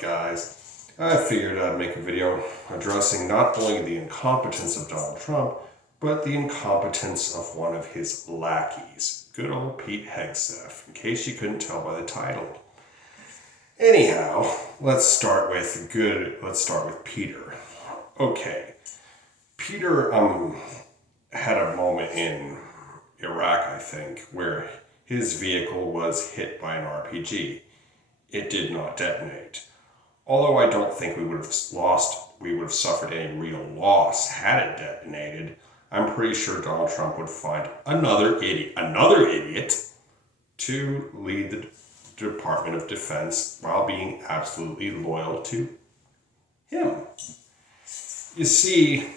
Guys, I figured I'd make a video addressing not only the incompetence of Donald Trump, but the incompetence of one of his lackeys, good old Pete Hegseth, in case you couldn't tell by the title. Anyhow, let's start with Peter. Okay, Peter had a moment in Iraq, I think, where his vehicle was hit by an RPG. It did not detonate. Although I don't think we would have suffered any real loss had it detonated, I'm pretty sure Donald Trump would find another idiot to lead the Department of Defense while being absolutely loyal to him. You see,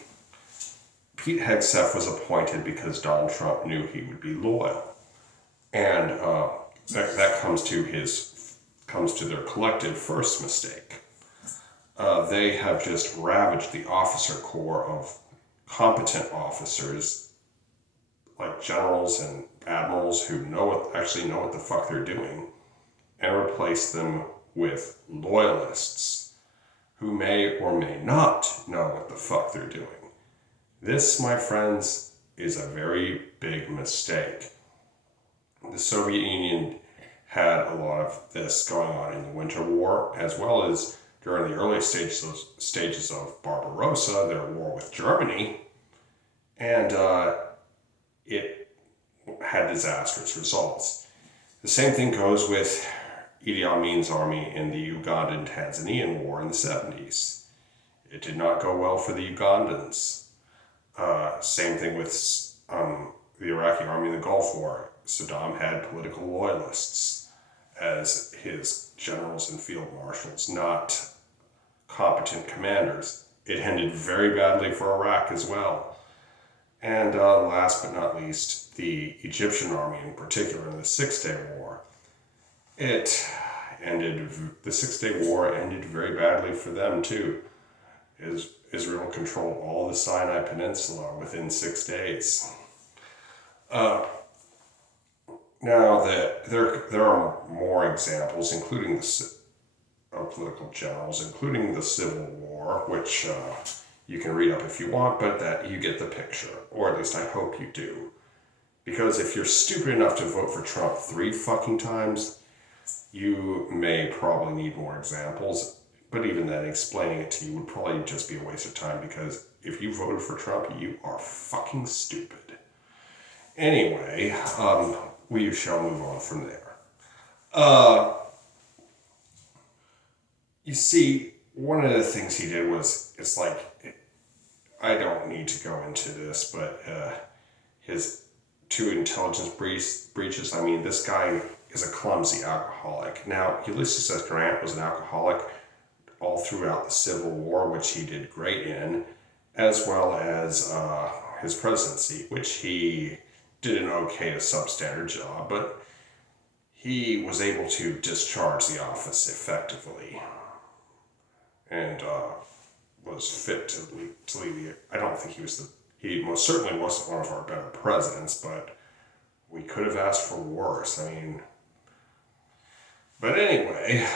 Pete Hegseth was appointed because Donald Trump knew he would be loyal. And that comes to their collective first mistake. They have just ravaged the officer corps of competent officers like generals and admirals who actually know what the fuck they're doing, and replaced them with loyalists who may or may not know what the fuck they're doing. This, my friends, is a very big mistake. The Soviet Union had a lot of this going on in the Winter War, as well as during the early stages of Barbarossa, their war with Germany, and it had disastrous results. The same thing goes with Idi Amin's army in the Ugandan-Tanzanian war in the 70s. It did not go well for the Ugandans. Same thing with the Iraqi army in the Gulf War. Saddam had political loyalists as his generals and field marshals, not competent commanders. It ended very badly for Iraq as well. And last but not least, the Egyptian army in particular in the Six-Day War. The Six-Day War ended very badly for them too. Israel controlled all the Sinai Peninsula within 6 days. Now, there are more examples, including of political generals, including the Civil War, which you can read up if you want, but that you get the picture, or at least I hope you do. Because if you're stupid enough to vote for Trump 3 fucking times, you may probably need more examples, but even then, explaining it to you would probably just be a waste of time, because if you voted for Trump, you are fucking stupid. Anyway, we shall move on from there. You see, one of the things he did was, I don't need to go into this, but his 2 intelligence breaches, this guy is a clumsy alcoholic. Now, Ulysses S. Grant was an alcoholic all throughout the Civil War, which he did great in, as well as his presidency, which he did an okay to substandard job, but he was able to discharge the office effectively and was fit to lead. I don't think he most certainly wasn't one of our better presidents, but we could have asked for worse. But anyway,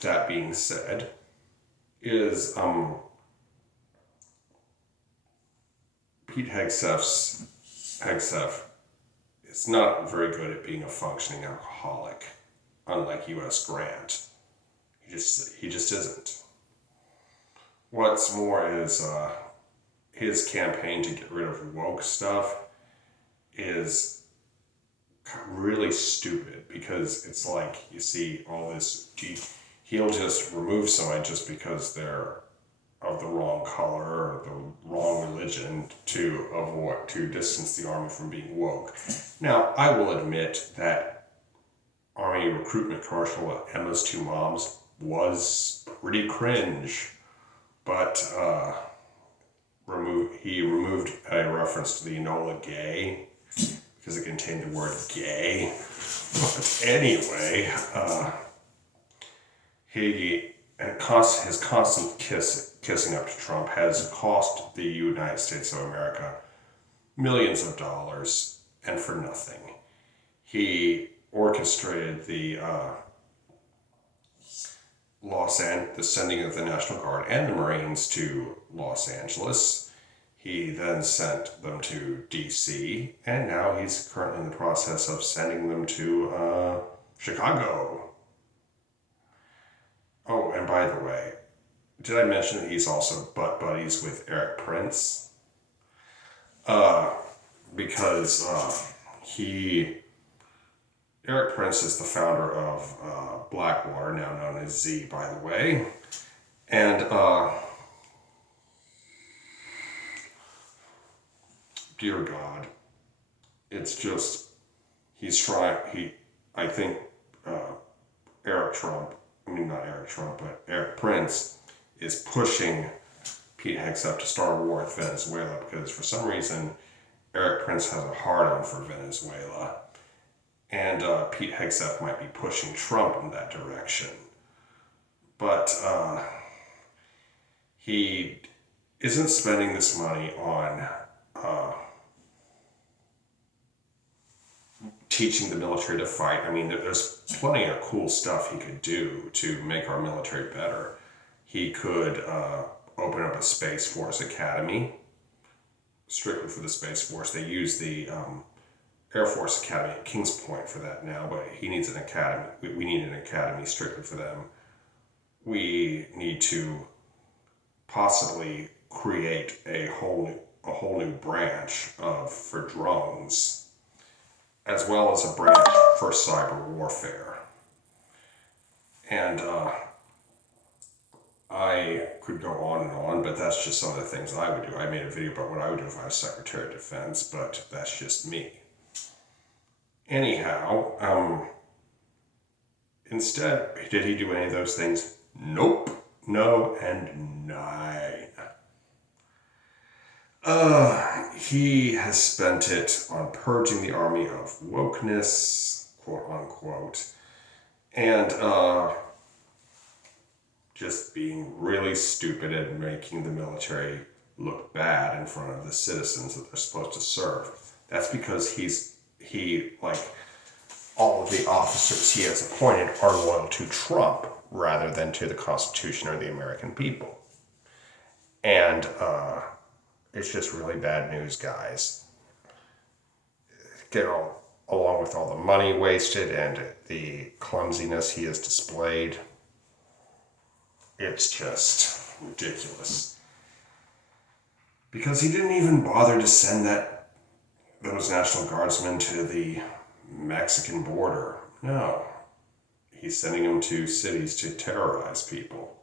that being said, is Pete Hegseth is not very good at being a functioning alcoholic, unlike U.S. Grant. He just isn't. What's more is his campaign to get rid of woke stuff is really stupid, because it's like, you see all this, he'll just remove somebody just because they're of the wrong color or the wrong religion to distance the army from being woke. Now, I will admit that army recruitment commercial with Emma's Two Moms was pretty cringe, but he removed a reference to the Enola Gay because it contained the word gay. But anyway, his constant kissing up to Trump has cost the United States of America millions of dollars, and for nothing. He orchestrated the the sending of the National Guard and the Marines to Los Angeles. He then sent them to D.C., and now he's currently in the process of sending them to Chicago. Oh, and by the way, did I mention that he's also butt buddies with Eric Prince? Because Eric Prince is the founder of Blackwater, now known as Z, by the way. And dear God, it's just, I think Eric Prince is pushing Pete Hegseth to start a war with Venezuela because for some reason Eric Prince has a hard-on for Venezuela. And Pete Hegseth might be pushing Trump in that direction. But he isn't spending this money on teaching the military to fight. I mean, there's plenty of cool stuff he could do to make our military better. He could open up a Space Force Academy, strictly for the Space Force. They use the Air Force Academy at Kings Point for that now, but he needs an academy. We need an academy strictly for them. We need to possibly create a whole new branch for drones, as well as a branch for cyber warfare. And I could go on, but that's just some of the things I would do. I made a video about what I would do if I was Secretary of Defense, but that's just me. Anyhow, instead, did he do any of those things? Nope. No and nine. He has spent it on purging the army of wokeness, quote unquote, and just being really stupid and making the military look bad in front of the citizens that they're supposed to serve. That's because all of the officers he has appointed are loyal to Trump rather than to the Constitution or the American people. And it's just really bad news, guys. Along with all the money wasted and the clumsiness he has displayed, it's just ridiculous. Because he didn't even bother to send those National Guardsmen to the Mexican border. No. He's sending them to cities to terrorize people.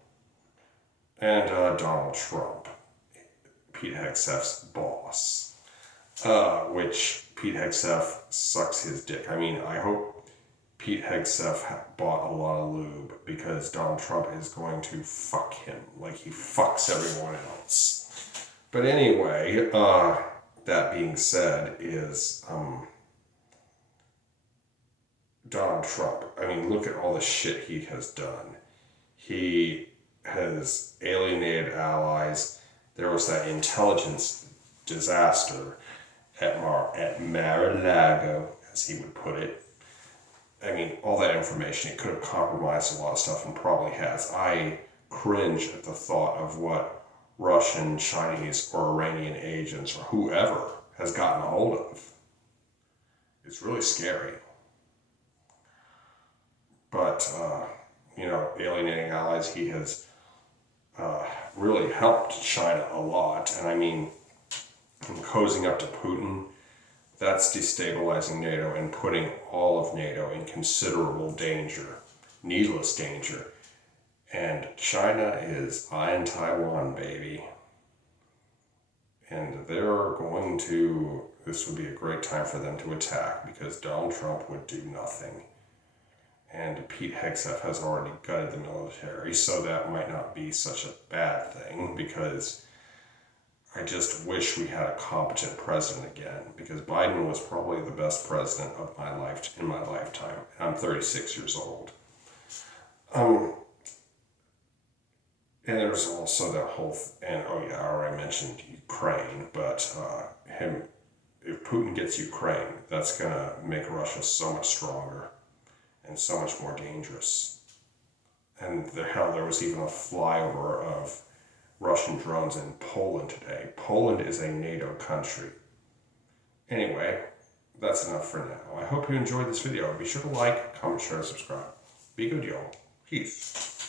And Donald Trump, Pete Hegseth's boss, which Pete Hegseth sucks his dick. I mean, I hope Pete Hegseth bought a lot of lube because Donald Trump is going to fuck him like he fucks everyone else. But anyway, that being said, is Donald Trump. I mean, look at all the shit he has done. He has alienated allies. There was that intelligence disaster at Mar-a-Lago, as he would put it. I mean, all that information, it could have compromised a lot of stuff and probably has. I cringe at the thought of what Russian, Chinese, or Iranian agents or whoever has gotten a hold of. It's really scary. But, alienating allies, he has really helped China a lot. And I mean, cozying up to Putin, that's destabilizing NATO and putting all of NATO in considerable danger, needless danger. And China is eyeing Taiwan, baby. And this would be a great time for them to attack because Donald Trump would do nothing. And Pete Hegseth has already gutted the military, so that might not be such a bad thing because I just wish we had a competent president again because Biden was probably the best president of in my lifetime. I'm 36 years old. And there's also that whole, I already mentioned Ukraine, but if Putin gets Ukraine, that's going to make Russia so much stronger and so much more dangerous. And hell, there was even a flyover of Russian drones in Poland today. Poland is a NATO country. Anyway, that's enough for now. I hope you enjoyed this video. Be sure to like, comment, share, and subscribe. Be good, y'all. Peace.